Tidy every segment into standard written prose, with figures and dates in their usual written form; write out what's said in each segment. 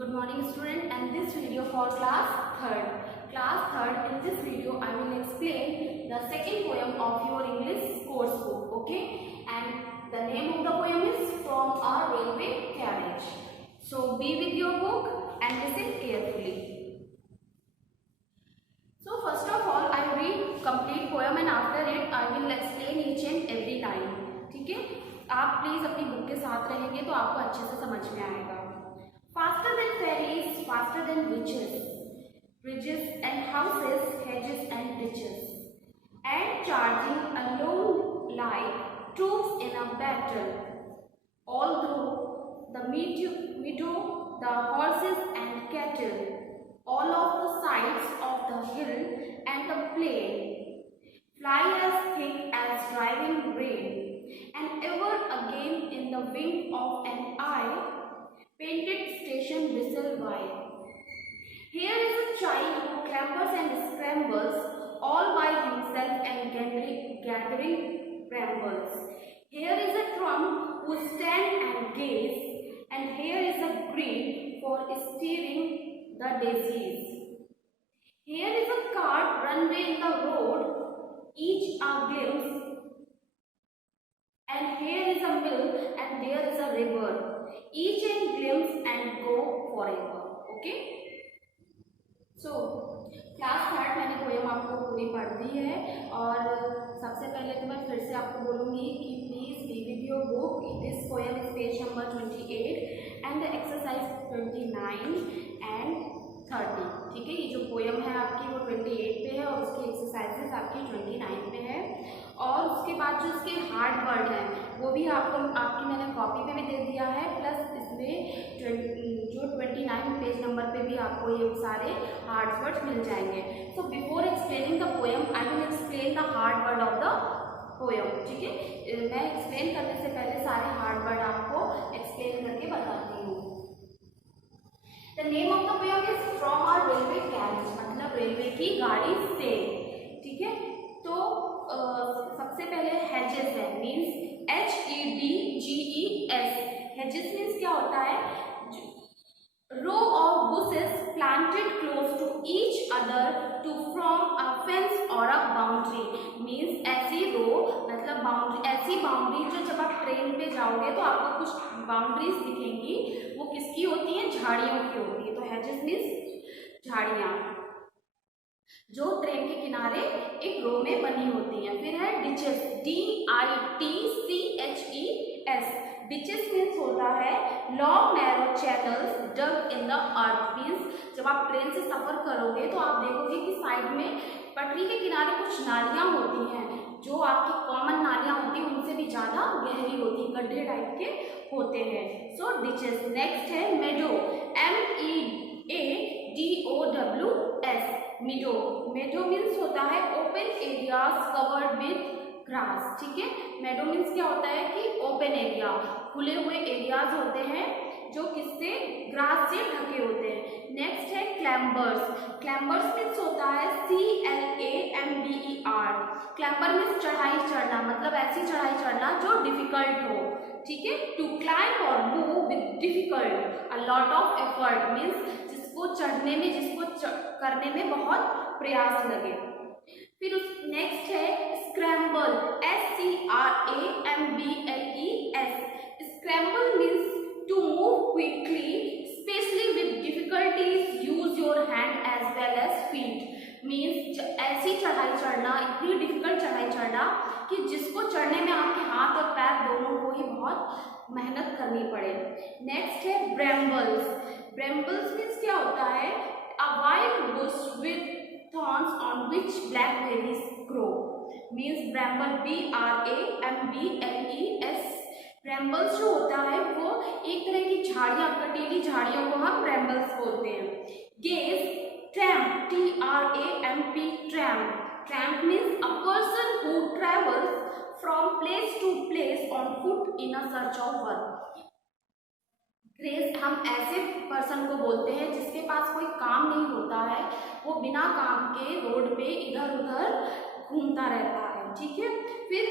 Good morning student, and this video for class 3rd. Class 3rd, in this video I will explain the second poem of your English course book, okay? And the name of the poem is From a Railway Carriage. So be with your book and listen carefully. So first of all I read complete poem and after it I will explain each and every line. ठीक है? आप please अपनी book के साथ रहेंगे तो आपको अच्छे से समझ में आएगा. Faster than ferries, faster than witches, bridges and houses, hedges and ditches, and charging alone like troops in a battle. Although the meadow, the horses and cattle, all of the sides of the hill and the plain, fly as thick as driving rain, and ever again in the wing of an eye, painted station whistle wide. Here is a child who clambers and scrambles all by himself and gathering brambles. Here is a trunk who stand and gaze, and here is a green for steering the daisies. Here is a cart runway in the road, each a glimpse, and here is a mill and there is a river. Each and glimpse and go forever. Okay? So class 3rd मैंने poem आपको पूरी पढ़ दी है और सबसे पहले तो मैं फिर से आपको बोलूँगी कि please be with your book. This poem is page number 28 and the exercise 29 and 30. ठीक है, ये जो पोएम है आपकी वो 28 पे है और उसकी एक्सरसाइजेस आपकी 29 पे है. और उसके बाद जो इसके हार्ड वर्ड हैं वो भी आपकी मैंने कॉपी पे भी दे दिया है, प्लस इसमें जो 29 पेज नंबर पे भी आपको ये सारे हार्ड वर्ड्स मिल जाएंगे. So before explaining the poem I will explain the hard word of the poem. ठीक है, मैं एक्सप्लेन करने से पहले सारे हार्ड वर्ड आपको एक्सप्लेन करके बताती हूँ. The name of the poem is from a railway carriage, मतलब रेलवे की गाड़ी से. ठीक है, तो सबसे पहले hedges है, मीन्स HEDGES. hedges मीन्स क्या होता है? row of bushes planted close to each other to form a fence or a boundary. Means ऐसी रो मतलब बाउंड्री, ऐसी बाउंड्री जो जब आप ट्रेन पे जाओगे तो आपको कुछ बाउंड्रीज दिखेंगी, वो किसकी होती हैं? झाड़ियों की होती है. तो hedges मीन्स झाड़ियाँ जो ट्रेन के किनारे एक रो में बनी होती हैं. फिर है डिचेस, DITCHES. डिचेस मीन्स होता है long narrow channels dug in the earth. Means जब आप ट्रेन से सफर करोगे तो आप देखोगे कि साइड में पटरी के किनारे कुछ नालियाँ होती हैं जो आपकी कॉमन नालियाँ होती हैं उनसे भी ज़्यादा गहरी होती हैं, गड्ढे टाइप के होते हैं. सो डिचेस. नेक्स्ट है मेडो, MEADOWS. मीडो. मेडो मीन्स होता है open areas covered with grass. ठीक है, मेडो मीन्स क्या होता है कि ओपन एरिया, खुले हुए एरियाज होते हैं जो किससे? ग्रास से ढके होते हैं. नेक्स्ट है क्लैम्बर्स. क्लैम्बर्स मीन्स होता है CLAMBER. क्लैम्बर मीन्स चढ़ाई चढ़ना, मतलब ऐसी चढ़ाई चढ़ना जो डिफिकल्ट हो. ठीक है, टू क्लाइंब और move with difficult a lot of effort. Means जिसको चढ़ने में, जिसको करने में बहुत प्रयास लगे. फिर नेक्स्ट है scramble, SCRAMBLES. Scramble means to move quickly specially with difficulties, use your hand as well as feet. Means ऐसी चढ़ाई चढ़ना, इतनी डिफिकल्ट चढ़ाई चढ़ना कि जिसको चढ़ने में आपके हाथ और पैर दोनों को ही बहुत मेहनत करनी पड़े. नेक्स्ट है ब्रैम्बल्स. ब्रैम्बल्स मीन्स क्या होता है? A wild bush with thorns on which blackberries grow. Means bramble BRAMBLES. Brambles जो होता है वो एक तरह की झाड़ियाँ, कटीली झाड़ियों को हम ब्रैम्बल्स बोलते हैं. Gaze, tramp, TRAMP. Tramp. Tramp means a person who travels from place to place on foot in a search of work. ग्रेस हम ऐसे पर्सन को बोलते हैं जिसके पास कोई काम नहीं होता है, वो बिना काम के रोड पे इधर उधर घूमता रहता है. ठीक है, फिर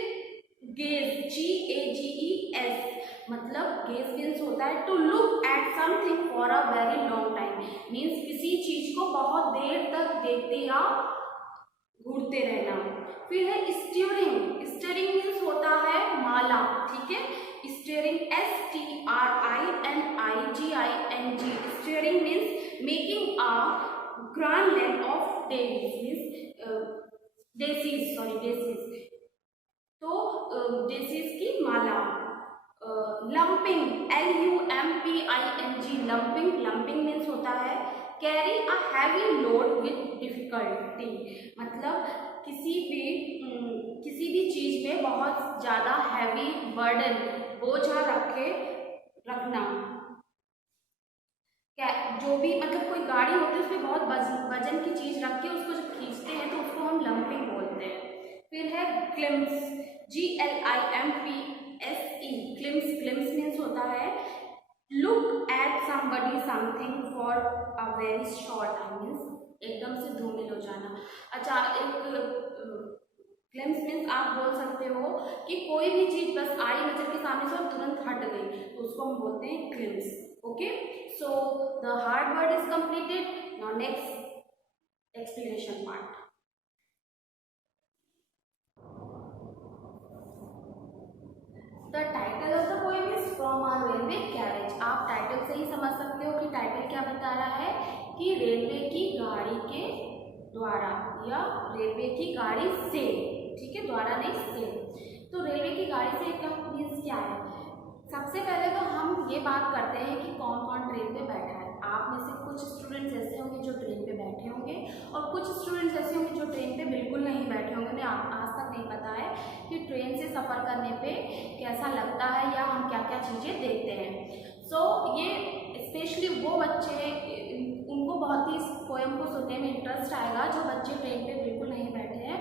गेज, GAGES. मतलब गेज मीन्स होता है to look at something for a very long बहुत देर तक देखते या घूरते रहना। फिर है स्टीयरिंग। स्टीयरिंग मीन्स होता है माला, ठीक है। Steering STRINING। Steering means making a grand length of days means daisies. तो डेसीज की माला। Lumping LUMPING। लंपिंग मीन्स होता है carry a heavy load with difficulty, मतलब किसी भी चीज में बहुत ज्यादा हैवी बर्डन, बोझा रखना। जो भी मतलब कोई गाड़ी होती है उसमें बहुत वजन की चीज रख के उसको जब खींचते हैं तो उसको हम लंपिंग बोलते हैं। फिर है ग्लिम्स GLIMPSE। ग्लिम्स मीन्स होता है look at somebody something for a very short time, means एकदम से धूमिल हो जाना। अच्छा, एक ग्लिम्स मीन्स आप बोल सकते हो कि कोई भी चीज बस आई नजर के सामने से और तुरंत हट गई तो उसको हम बोलते हैं glimpse. Okay, so the hard word is completed. Now next explanation part. The title of the poem is from our railway carriage. आप टाइटल से ही समझ सकते हो कि टाइटल क्या बता रहा है कि रेलवे की गाड़ी के द्वारा या रेलवे की गाड़ी से, ठीक है, द्वारा नहीं से। तो रेलवे की गाड़ी से का मीन्स क्या है? सबसे पहले तो हम ये बात करते हैं कि कौन कौन ट्रेन पे बैठा है। आप में से कुछ स्टूडेंट्स ऐसे होंगे जो ट्रेन पे बैठे होंगे और कुछ स्टूडेंट्स ऐसे होंगे जो ट्रेन पे बिल्कुल नहीं बैठे होंगे। उन्हें आज तक नहीं पता है कि ट्रेन से सफ़र करने पे कैसा लगता है या हम क्या क्या चीज़ें देखते हैं। सो ये स्पेशली वो बच्चे, उनको बहुत ही इस पोएम को सुनने में इंटरेस्ट आएगा जो बच्चे ट्रेन पे बिल्कुल नहीं बैठे हैं,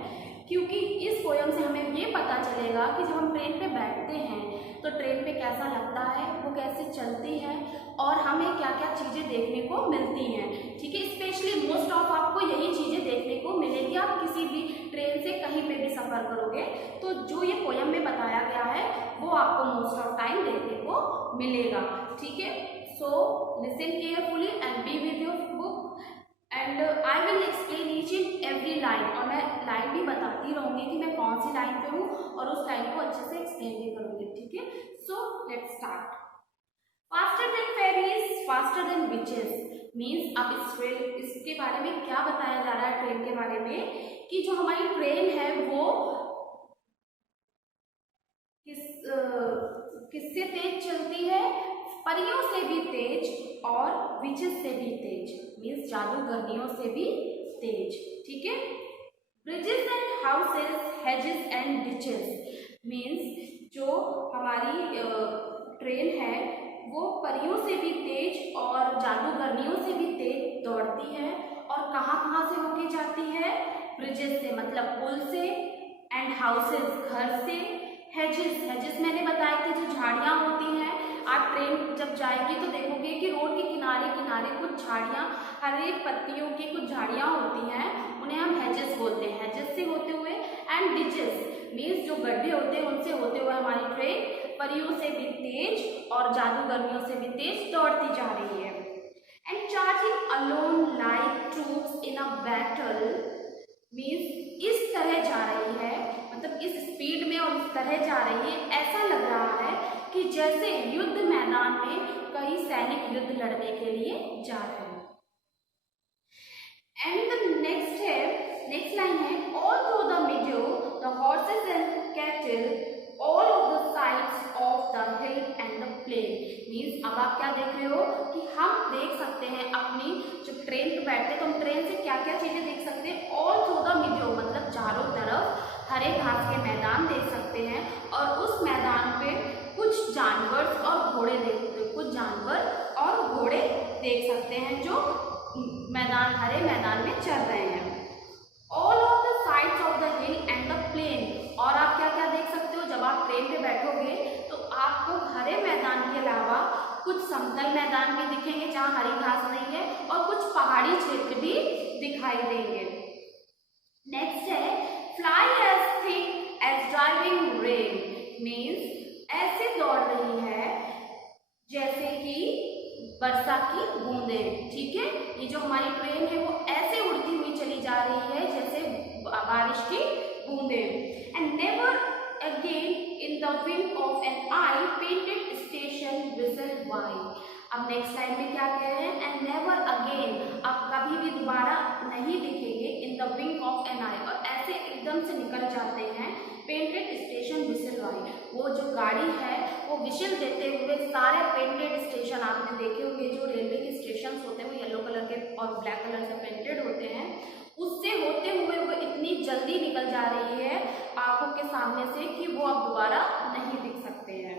क्योंकि इस पोएम से हमें ये पता चलेगा कि जब हम ट्रेन पे बैठते हैं तो ट्रेन पे कैसा लगता है, वो कैसे चलती है और हमें क्या क्या चीज़ें देखने को मिलती हैं, ठीक है। स्पेशली मोस्ट ऑफ आपको यही चीज़ें देखने को मिलेगी। आप किसी भी ट्रेन से कहीं पे भी सफ़र करोगे तो जो ये पोएम में बताया गया है वो आपको मोस्ट ऑफ टाइम देखने को मिलेगा, ठीक है। So listen carefully and be with your book and I will explain each and every line. और मैं लाइन भी बताती रहूँगी कि मैं कौन सी लाइन पे हूँ और उस लाइन को अच्छे से एक्सप्लेन भी करूँगी, ठीक है। So let's start. Faster than fairies faster than witches means अब इसके बारे में क्या बताया जा रहा है ट्रेन के बारे में कि जो हमारी ट्रेन है वो किससे तेज चलती है? परियों से भी तेज और विचेस से भी तेज मीन्स जादूगरनियों से भी तेज, ठीक है। Bridges and houses, hedges and ditches means जो हमारी ट्रेन है वो परियों से भी तेज और जादूगरनियों से भी तेज दौड़ती है। और कहाँ से होके जाती है? ब्रिजेस से मतलब पुल से, एंड हाउसेस घर से, हेजेस मैंने बताया कि जो झाड़ियाँ होती हैं, आप ट्रेन जब जाएगी तो देखोगे कि रोड के किनारे किनारे कुछ झाड़ियाँ, हरे पत्तियों की कुछ झाड़ियाँ होती हैं, उन्हें हम हेजेस बोलते हैं। हेजेस से होते हुए एंड डिचेस मीन्स जो गड्ढे होते हैं उनसे होते हुए हमारी ट्रेन परियों से भी तेज और जादूगरनियों से भी तेज दौड़ती जा रही है। And charging alone like troops in a battle means इस तरह जा रही है, मतलब इस स्पीड में और इस तरह जा रही है, ऐसा लग रहा है कि जैसे युद्ध मैदान में कई सैनिक युद्ध लड़ने के लिए जा रहे हैं। एंड द नेक्स्ट लाइन है all through the meadow the horses and cattle all of the sides of the hill and the plain means अब आप क्या देख रहे हो कि हम देख सकते हैं अपनी जब ट्रेन पे बैठते हैं तो हम ट्रेन से क्या क्या चीज़ें देख सकते हैं। ऑल थ्रू द मीडो मतलब चारों तरफ हरे घास के मैदान देख सकते हैं और उस मैदान पे कुछ जानवर और घोड़े देख सकते हैं जो हरे मैदान में चल रहे हैं। All of the sides of the hill and the plain और आप क्या क्या देख सकते हो जब आप ट्रेन पे बैठोगे तो आपको हरे मैदान के अलावा कुछ समतल मैदान भी दिखेंगे जहाँ हरी घास नहीं है और कुछ पहाड़ी क्षेत्र भी दिखाई देंगे। नेक्स्ट है fly as thick as driving rain means ऐसे दौड़ रही है जैसे कि बरसात वर्षा की बूंदें। ठीक है, ये जो हमारी ट्रेन है वो ऐसे उड़ती हुई चली जा रही है जैसे बारिश की बूंदें। And never again in the wing of an eye painted station whistle wide. अब नेक्स्ट लाइन में क्या कह रहे हैं, एंड नेवर अगेन, अब कभी भी दोबारा नहीं दिखेंगे, in the wing of an eye, और ऐसे एकदम से निकल जाते हैं पेंटेड स्टेशन विशल वाइड। वो जो गाड़ी है वो विशल देते हुए सारे पेंटेड स्टेशन आपने देखे होंगे, जो रेलवे के स्टेशन होते हैं वो येलो कलर के और ब्लैक कलर से पेंटेड होते हैं, उससे होते हुए वो इतनी जल्दी निकल जा रही है आंखों के सामने से कि वो अब दोबारा नहीं दिख सकते हैं।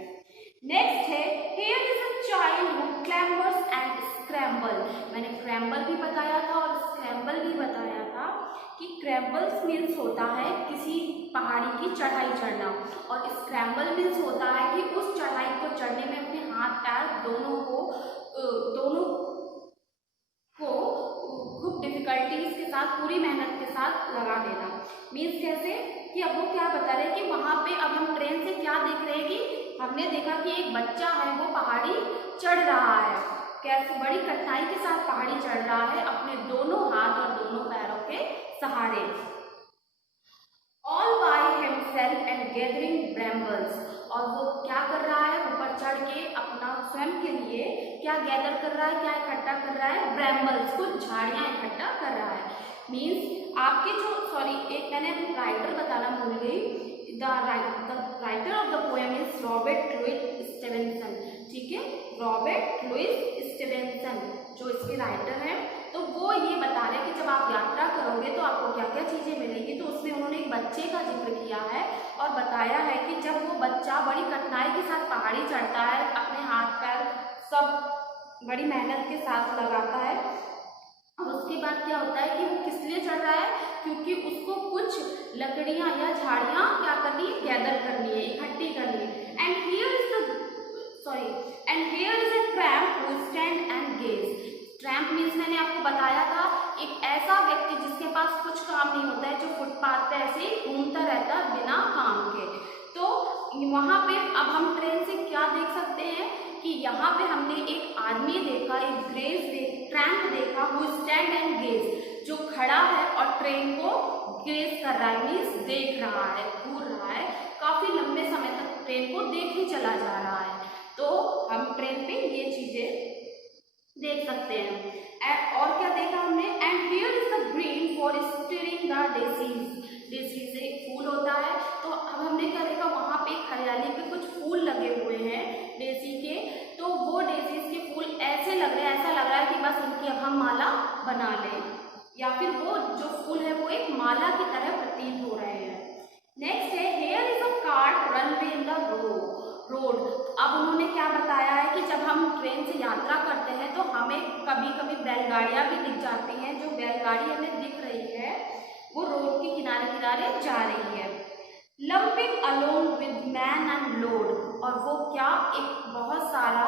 नेक्स्ट है, here is a child who क्लैम्बर्स and scramble. मैंने क्रैम्बल भी बताया था और स्क्रैम्बल भी बताया था कि क्रैम्बल्स मीन्स होता है किसी पहाड़ी की चढ़ाई चढ़ना, और स्क्रैम्बल मीन्स होता है कि उस चढ़ाई को चढ़ने में अपने हाथ पैर दोनों को खूब डिफिकल्टीज के साथ, पूरी मेहनत के साथ लगा देना। मीन्स कैसे कि अब वो क्या बता रहे हैं कि वहाँ पे अब हम ट्रेन से क्या देख रहे हैं कि हमने देखा कि एक बच्चा है वो पहाड़ी चढ़ रहा है, कैसे बड़ी कठिनाई के साथ पहाड़ी चढ़ रहा है अपने दोनों हाथ और दोनों पैरों के सहारे। All by himself and gathering brambles, और वो क्या कर रहा है, ऊपर चढ़ के अपना स्वयं के लिए क्या गैदर कर रहा है, क्या इकट्ठा कर रहा है, ब्रैम्बल्स, कुछ झाड़ियाँ इकट्ठा कर रहा है। मीन्स आपके जो एक मैंने राइटर बताना भूल गई, the writer of the poem is Robert Louis Stevenson. ठीक है, रॉबर्ट लुइस स्टीवेंसन जो इसके राइटर हैं, तो वो ये बता रहे हैं कि जब आप यात्रा करोगे तो आपको क्या क्या चीज़ें मिलेंगी। तो उसमें उन्होंने एक बच्चे का जिक्र किया है और बताया है कि जब वो बच्चा बड़ी कठिनाई के साथ पहाड़ी चढ़ता है, अपने हाथ पैर सब बड़ी मेहनत के साथ लगाता है, और उसके बाद क्या होता है कि वो किस लिए चढ़ रहा है, क्योंकि उसको कुछ लकड़ियाँ या झाड़ियाँ क्या करनी है, गैदर करनी है, इकट्ठी करनी है। And here is a tramp who stand and gauge. Tramp means मैंने आपको बताया था एक ऐसा व्यक्ति जिसके पास कुछ काम नहीं होता है, जो फुटपाथ पे ऐसे ही घूमता रहता है बिना काम के। तो वहाँ पे अब हम ट्रेन से क्या देख सकते हैं कि यहाँ पे हमने एक आदमी देखा, एक ट्रैम्प देखा, हु स्टैंड एंड गेज, जो खड़ा है और ट्रेन को गेज कर रहा है, मीन्स देख रहा है, घूर रहा है, काफी लंबे समय तक ट्रेन को देखे चला जा रहा है। तो हम ट्रेन पे ये चीजें देख सकते हैं। और क्या देखा हमने, and here is the green for steering the daisies. Daisies एक फूल होता है, तो अब हमने क्या देखा, वहाँ पे हरियाली पे कुछ फूल लगे हुए हैं डेजी के, तो वो डेजीज के फूल ऐसे लग रहे हैं, ऐसा लग रहा है कि बस इनकी अब हम माला बना लें, या फिर वो जो फूल है वो एक माला की तरह प्रतीत हो रहे हैं। नेक्स्ट है, here is a cart runway in the road. अब उन्होंने क्या बताया है कि जब हम ट्रेन से यात्रा करते हैं तो हमें कभी कभी बैलगाड़ियाँ भी दिख जाती हैं। जो बैलगाड़ी हमें दिख रही है वो रोड के किनारे किनारे जा रही है। Lumping alone with man and load, और वो क्या, एक बहुत सारा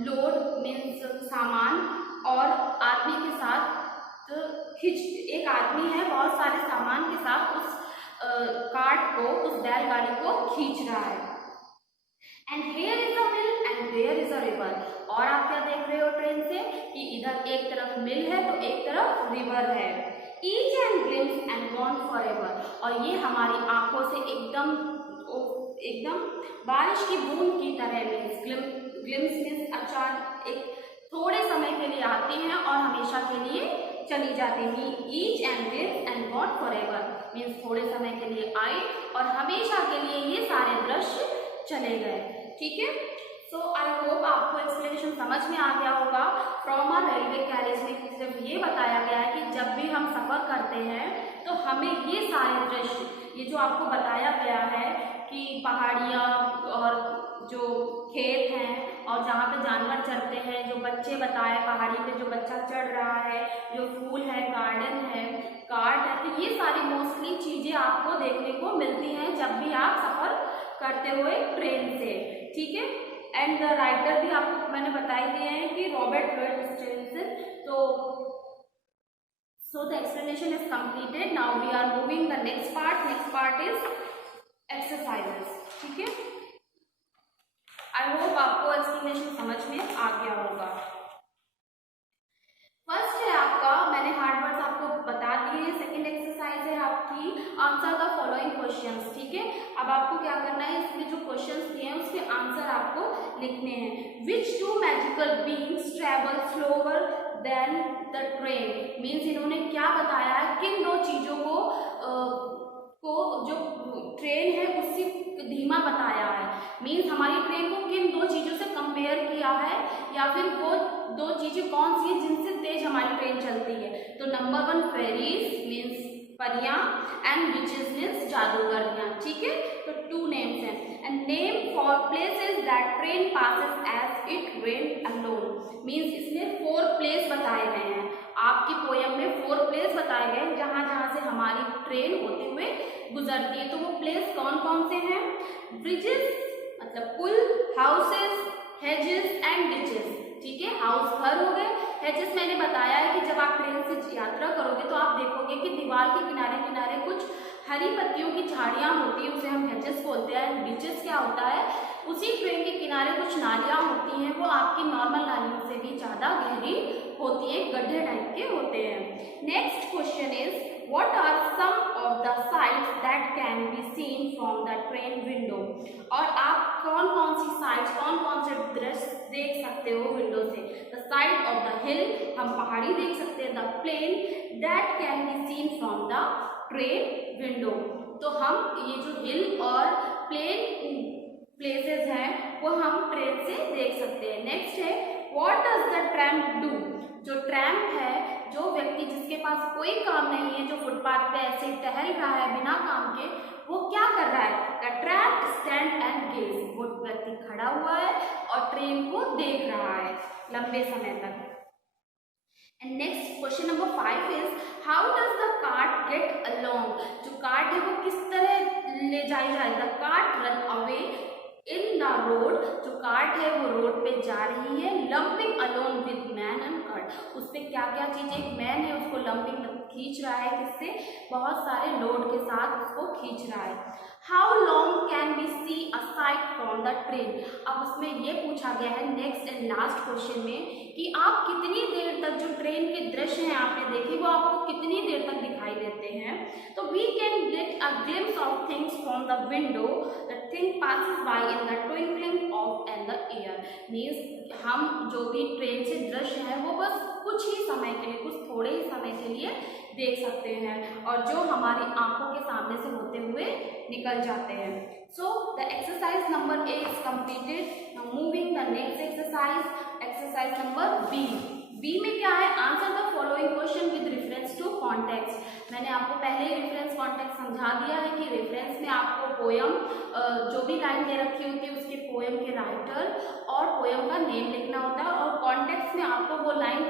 लोड मीन्स सामान और आदमी के साथ एक आदमी है बहुत सारे सामान के साथ उस कार्ट को, उस बैलगाड़ी को खींच रहा है। And here is a mill and there is a river, और आप क्या देख रहे हो ट्रेन से कि इधर एक तरफ मिल है तो एक तरफ रिवर है। Each and glimpse and gone forever, और ये हमारी आंखों से एकदम बारिश की बूंद की तरह, मीन्स ग्लिम्स मीन्स अचानक एक थोड़े समय के लिए आती हैं और हमेशा के लिए चली जाती हैं। Each and glimpse and gone forever means थोड़े समय के लिए आई और हमेशा के लिए ये सारे दृश्य चले गए। ठीक है, सो आई होप आपको एक्सप्लेनेशन समझ में आ गया होगा। फ्रॉम अ रेलवे कैरेज में सिर्फ ये बताया गया है कि जब भी हम सफ़र करते हैं तो हमें ये सारे दृश्य, ये जो आपको बताया गया है कि पहाड़ियाँ और जो खेत हैं और जहाँ पे जानवर चरते हैं, जो बच्चे बताए पहाड़ी पे जो बच्चा चढ़ रहा है, जो फूल है, गार्डन है, कार्ट है, तो ये सारी मोस्टली चीज़ें आपको देखने को मिलती हैं जब भी आप सफ़र करते हुए ट्रेन से। ठीक है, एंड द राइटर भी आपको मैंने बताई दिए हैं कि Robert Louis Stevenson. So the explanation is completed. Now we are moving the next part. Next part is exercises. ठीक है, I hope होप आपको एक्सप्लेनेशन समझ में आ गया होगा। फर्स्ट है आपका, मैंने हार्ड वर्ड्स आपको बता दिए। सेकंड एक्सरसाइज है आपकी आंसर द फॉलोइंग क्वेश्चंस। ठीक है, अब आपको क्या करना है, इसमें जो क्वेश्चंस दिए हैं उसके आंसर आपको लिखने हैं। Which two magical beings travel slower than the train, means इन्होंने क्या बताया है, किन दो चीजों को जो ट्रेन है उससे धीमा बताया है। मीन्स हमारी ट्रेन को किन दो चीजों से कंपेयर किया है, या फिर वो दो चीजें कौन सी है जिनसे तेज हमारी ट्रेन चलती है। तो नंबर 1 फेरीज मीन्स परियां एंड विचेस मीन्स जादूगरियां। ठीक है, तो 2 नेम्स हैं। And name for places that train passes as it ran alone, means इसने 4 प्लेस बताए गए हैं। आपकी पोयम में 4 प्लेस बताए गए हैं जहां जहां से हमारी ट्रेन होते हुए गुजरती है। तो वो प्लेस कौन कौन से हैं? ब्रिजेस मतलब पुल, हाउसेस, हेजेस एंड डिचेस। ठीक है, हाउस घर हो गए, हेजेस मैंने बताया है कि जब आप ट्रेन से यात्रा करोगे तो आप देखोगे कि दीवार के किनारे किनारे कुछ हरी पत्तियों की झाड़ियां होती है, उसे हम हेजेस बोलते हैं। डिचेस क्या होता है, उसी ट्रेन के किनारे कुछ नालियां होती हैं, वो आपकी नॉर्मल नालियों से भी ज़्यादा गहरी होती है, गड्ढे टाइप के होते हैं। Next question is what are some of the sights that can be seen from the train window, और आप कौन कौन सी साइट्स, कौन कौन से दृश्य देख सकते हो विंडो से। The side of the hill, हम पहाड़ी देख सकते हैं। The plain that can be seen from the train window, तो हम ये जो हिल और प्लेन प्लेसेस हैं वो हम ट्रेन से देख सकते हैं। नेक्स्ट है what does the tramp do, जो ट्रैम्प है, जो व्यक्ति जिसके पास कोई काम नहीं है, जो फुटपाथ पे ऐसे ही टहल रहा है बिना काम के, वो क्या कर रहा है? The tramp stand and gauge, वो व्यक्ति खड़ा हुआ है और ट्रेन को देख रहा है लंबे समय तक। And next question number 5 is how does the cart get along, जो कार्ट है वो किस तरह ले जाई जाए। The cart run away in the road, जो कार्ट है वो रोड पे जा रही है। Lumping alone with man and cart, उस पर क्या क्या चीजें, एक मैन है उसको लंपिंग खींच रहा है, किससे? बहुत सारे लोड के साथ उसको खींच रहा है। How long can be see a sight from the train, अब उसमें ये पूछा गया है नेक्स्ट एंड लास्ट क्वेश्चन में कि आप कितनी देर तक जो ट्रेन के दृश्य हैं आपने देखे वो आपको कितनी देर तक दिखाई देते हैं। तो we can get a glimpse of things from the window, the thing passes by in the twinkling of an the air, means हम जो भी ट्रेन से दृश्य है वो बस कुछ ही समय के लिए, कुछ थोड़े ही समय के लिए देख सकते हैं और जो हमारी आंखों के सामने से होते हुए निकल जाते हैं। So the exercise number A is completed. Now moving the next exercise, exercise number B. B में क्या है? Answer the following question with reference to context. मैंने आपको पहले ही रेफरेंस कॉन्टेक्स्ट समझा दिया है कि रेफरेंस में आपको पोयम जो भी लाइन दे रखी होती है उसके पोयम के राइटर और पोयम का नेम लिखना होता है, और कॉन्टेक्स्ट में आपको वो लाइन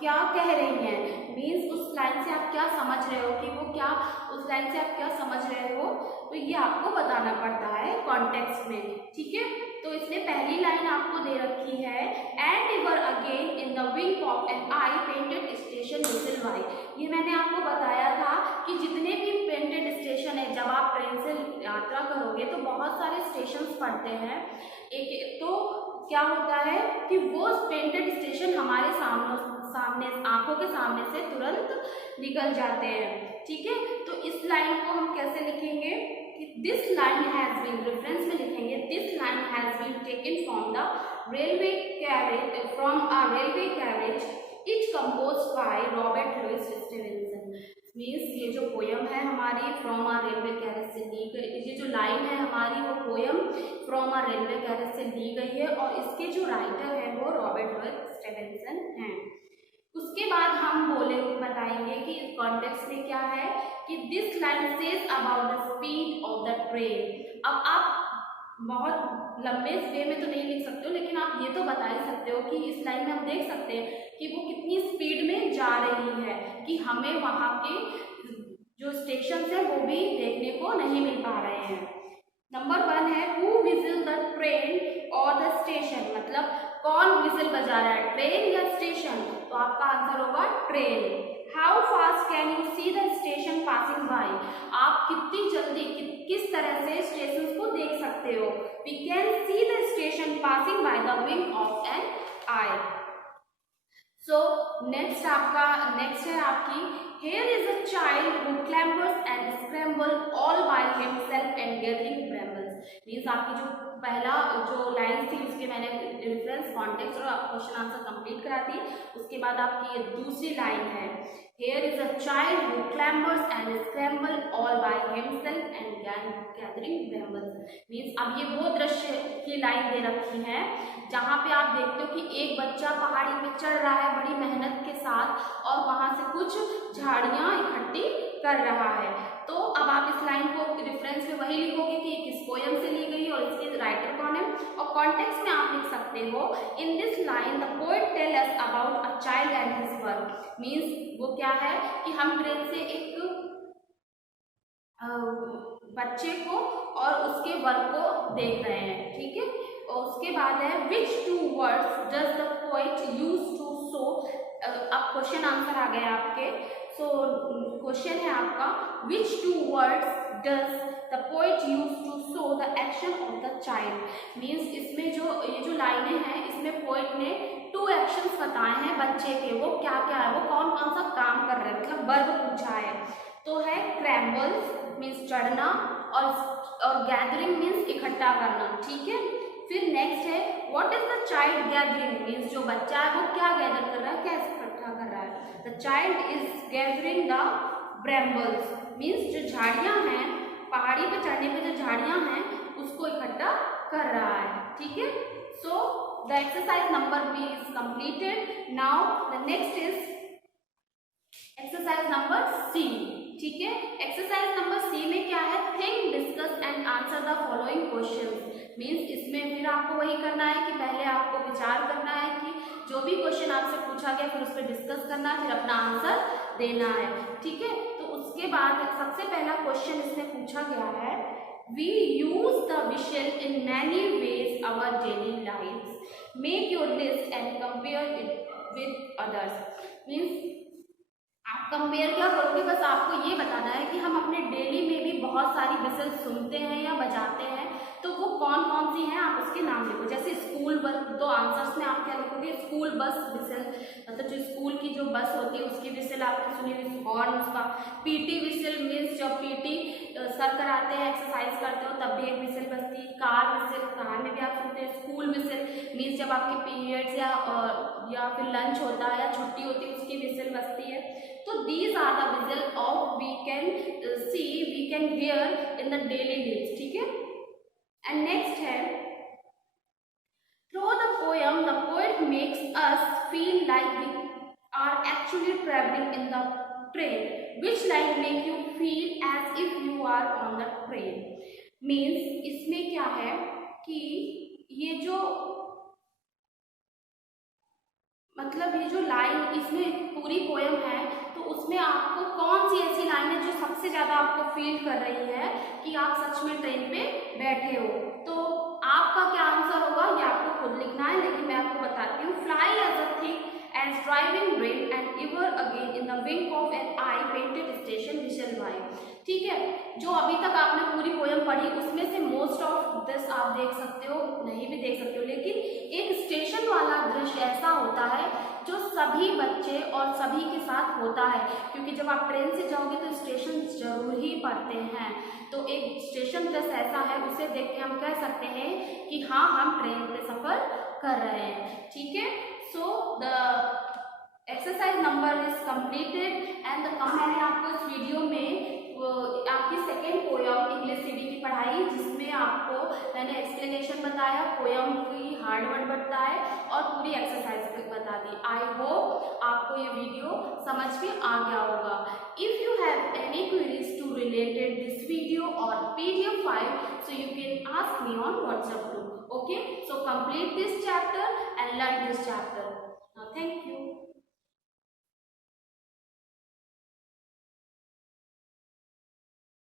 क्या कह रही है, मीन्स उस लाइन से आप क्या समझ रहे हो कि वो क्या, उस लाइन से आप क्या समझ रहे हो, तो ये आपको बताना पड़ता है कॉन्टेक्स्ट में। ठीक है, तो इसमें पहली लाइन आपको दे रखी है and ever again in the wing of an eye painted station whistle by. ये मैंने आपको बताया था कि जितने भी पेंटेड स्टेशन है, जब आप ट्रेन से यात्रा करोगे तो बहुत सारे स्टेशन पड़ते हैं। एक तो क्या होता है कि वो पेंटेड स्टेशन हमारे सामने आंखों के सामने से तुरंत निकल जाते हैं। ठीक है, तो इस लाइन को हम कैसे लिखेंगे कि this line has been, reference में लिखेंगे this line has been taken from the railway carriage, from a railway carriage which composed by Robert Louis Stevenson. Means ये जो पोयम है हमारी फ्रॉम आ रेलवे कैरेज से ली गई, ये जो लाइन है हमारी वो poem from a railway carriage से ली गई है और इसके जो राइटर है वो रॉबर्ट लुइस स्टीवेंसन हैं। उसके बाद हम बताएंगे कि इस कॉन्टेक्स्ट में क्या है कि this line says about the speed of the train. अब आप बहुत लंबे वे में तो नहीं लिख सकते हो, लेकिन आप ये तो बता ही सकते हो कि इस लाइन में हम देख सकते हैं कि वो कितनी स्पीड में जा रही है, कि हमें वहाँ के जो स्टेशन है वो भी देखने को नहीं मिल पा रहे हैं। नंबर 1 है हु विजिल द ट्रेन और द स्टेशन, मतलब कौन विजिल बजा रहा है, ट्रेन या स्टेशन, तो आपका आंसर होगा train. How fast can you see the station passing bye, आप कितनी जल्दी किस तरह से स्टेशन को देख सकते हो। We can see the station passing by the wing of an eye. So next है आपकी, here is a child who clambers and scramble all by himself and gathering brambles। Means आपकी जो पहला जो लाइन थी उसके मैंने रेफरेंस कॉन्टेक्स्ट और क्वेश्चन आंसर कंप्लीट करा दी। उसके बाद आपकी ये दूसरी लाइन है, here is a child who clambers and scramble all by himself and gathering brambles। Means अब ये वो दृश्य की लाइन दे रखी है जहाँ पे आप देखते हो कि एक बच्चा पहाड़ी पे चढ़ रहा है बड़ी मेहनत के साथ और वहाँ से कुछ झाड़ियाँ इकट्ठी कर रहा है। तो अब आप इस लाइन को रेफरेंस में वही लिखोगे कि किस पोयम से ली गई और इसके राइटर कौन है, और कॉन्टेक्स्ट में आप लिख सकते हो, in this line the poet tell us about a child and his work. Means वो क्या है कि हम ट्रेन से एक बच्चे को और उसके वर्क को देख रहे हैं, ठीक है। और उसके बाद है which two words does the poet use to show, अब क्वेश्चन आंसर आ गया आपके। सो क्वेश्चन है आपका, which two words does the poet use to show the action of the child. Means इसमें ये जो लाइनें हैं इसमें पोएट ने 2 एक्शंस बताए हैं बच्चे के, वो क्या क्या है, वो कौन कौन सा काम कर रहे हैं, मतलब वर्ब पूछा है। तो है क्रैम्बल्स मीन्स चढ़ना और गैदरिंग मीन्स इकट्ठा करना, ठीक है। फिर नेक्स्ट है what is the child gathering, means जो बच्चा है वो क्या गैदर कर रहा है, क्या इकट्ठा कर रहा है। The child is gathering the brambles, means जो झाड़ियाँ हैं पहाड़ी पे चढ़ने पे जो झाड़ियाँ हैं उसको इकट्ठा कर रहा है, ठीक है। So the exercise number B is completed. Now the next is exercise number C, ठीक है। एक्सरसाइज नंबर सी में क्या है, think discuss and answer the following question. Means इसमें फिर आपको वही करना है कि पहले आपको विचार करना है कि जो भी क्वेश्चन आपसे पूछा गया फिर उस पर डिस्कस करना है, फिर अपना आंसर देना है, ठीक है। तो उसके बाद सबसे पहला क्वेश्चन इसमें पूछा गया है, we use the whistle in many ways our daily life, make your list and compare it with others. Means आप कंपेयर क्या करोगे, बस आपको ये बताना है कि हम अपने डेली में भी बहुत सारी विसल सुनते हैं या बजाते हैं, तो वो कौन कौन सी हैं आप उसके नाम लिखो। जैसे स्कूल बस, तो आंसर्स में आप क्या लिखोगे, स्कूल बस विसल, मतलब जो स्कूल की जो बस होती है उसकी विसल आपने सुनी हुई, हॉर्न उसका। पीटी विसल मीन्स जब पीटी सर कराते हैं एक्सरसाइज करते हो तब भी एक विसल बजती है। कार विसल, कार में भी आप सुनते हैं। स्कूल विसल मीन्स जब आपके पीरियड्स या फिर लंच होता है या छुट्टी होती है उसकी विसल बजती है। तो these are the whistle of we can hear in the daily needs, ठीक है। एंड नेक्स्ट है through the poem the poet makes us feel like we are actually travelling in the train, which line make you feel as if you are on the train. Means इसमें क्या है कि ये जो मतलब ये जो लाइन इसमें पूरी पोएम है तो उसमें आपको कौन सी ऐसी लाइन है जो सबसे ज़्यादा आपको फील कर रही है कि आप सच में ट्रेन पे बैठे हो। तो आपका क्या आंसर होगा ये आपको खुद लिखना है, लेकिन मैं आपको बताती हूँ। Fly as a thing as driving rain and ever again in the wing of an eye painted station whistle by, ठीक है। जो अभी तक आपने पूरी पोएम पढ़ी उसमें से मोस्ट ऑफ दिस आप देख सकते हो, नहीं भी देख सकते हो, लेकिन एक स्टेशन वाला दृश्य ऐसा होता है जो सभी बच्चे और सभी के साथ होता है, क्योंकि जब आप ट्रेन से जाओगे तो स्टेशन जरूर ही पड़ते हैं। तो एक स्टेशन दृश्य ऐसा है, उसे देख के हम कह सकते हैं कि हाँ हम ट्रेन पे सफर कर रहे हैं, ठीक है। So the exercise number is completed and मैंने आपको इस वीडियो में आपकी सेकेंड पोयम इंग्लिश रीडिंग की पढ़ाई, जिसमें आपको मैंने एक्सप्लेनेशन बताया, पोयम की हार्ड वर्ड बताए और पूरी एक्सरसाइज बता दी। आई होप आपको ये वीडियो समझ में आ गया होगा। If you have any queries to related this video और PDF file, so you can ask me on WhatsApp group. Okay, so complete this chapter and learn this chapter. Now, thank you.